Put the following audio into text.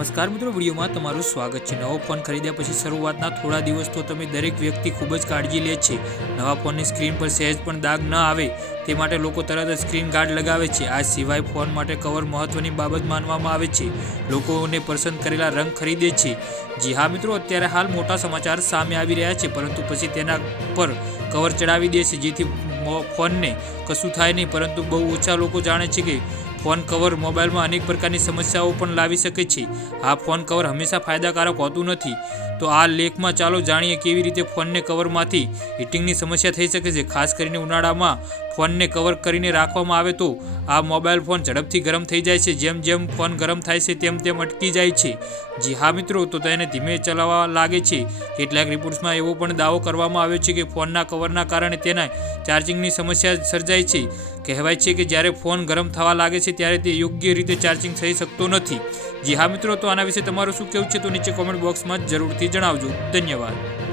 નમસ્કાર મિત્રો, વિડીયોમાં તમારું સ્વાગત છે। નવો ફોન ખરીદ્યા પછી શરૂઆતના થોડા દિવસ તો તમે દરેક વ્યક્તિ ખૂબ જ કાળજી લે છે। નવા ફોનની સ્ક્રીન પર સહેજ પણ દાગ ન આવે તે માટે લોકો તરત જ સ્ક્રીન ગાર્ડ લગાવે છે। આ સિવાય ફોન માટે કવર મહત્વની બાબત માનવામાં આવે છે। લોકોને પસંદ કરેલા રંગ ખરીદે છે। જી હા મિત્રો, અત્યારે હાલ મોટા સમાચાર સામે આવી રહ્યા છે, પરંતુ પછી તેના પર કવર ચડાવી દે છે જેથી ફોનને કશું થાય નહીં। પરંતુ બહુ ઓછા લોકો જાણે છે કે ફોન કવર મોબાઈલમાં અનેક પ્રકારની સમસ્યાઓ પણ લાવી શકે છે। આ ફોન કવર હંમેશા ફાયદાકારક હોતું નથી। તો આ લેખમાં ચાલો જાણીએ કેવી રીતે ફોનને કવરમાંથી હીટિંગની સમસ્યા થઈ શકે છે। ખાસ કરીને ઉનાળામાં ફોનને કવર કરીને રાખવામાં આવે તો આ મોબાઈલ ફોન ઝડપથી ગરમ થઈ જાય છે। જેમ જેમ ફોન ગરમ થાય છે તેમ તેમ અટકી જાય છે। જી હા મિત્રો, તો તેને ધીમે ચલાવવા લાગે છે। કેટલાક રિપોર્ટ્સમાં એવો પણ દાવો કરવામાં આવ્યો છે કે ફોનના કવરના કારણે તેના ચાર્જિંગની સમસ્યા સર્જાય છે। કહેવાય છે કે જ્યારે ફોન ગરમ થવા લાગે છે ત્યારે તે યોગ્ય રીતે ચાર્જિંગ થઈ શકતો નથી। જી હા મિત્રો, તો આના વિશે તમારું શું કહેવું છે તો નીચે કોમેન્ટ બોક્સમાં જરૂરથી જણાવજો। ધન્યવાદ।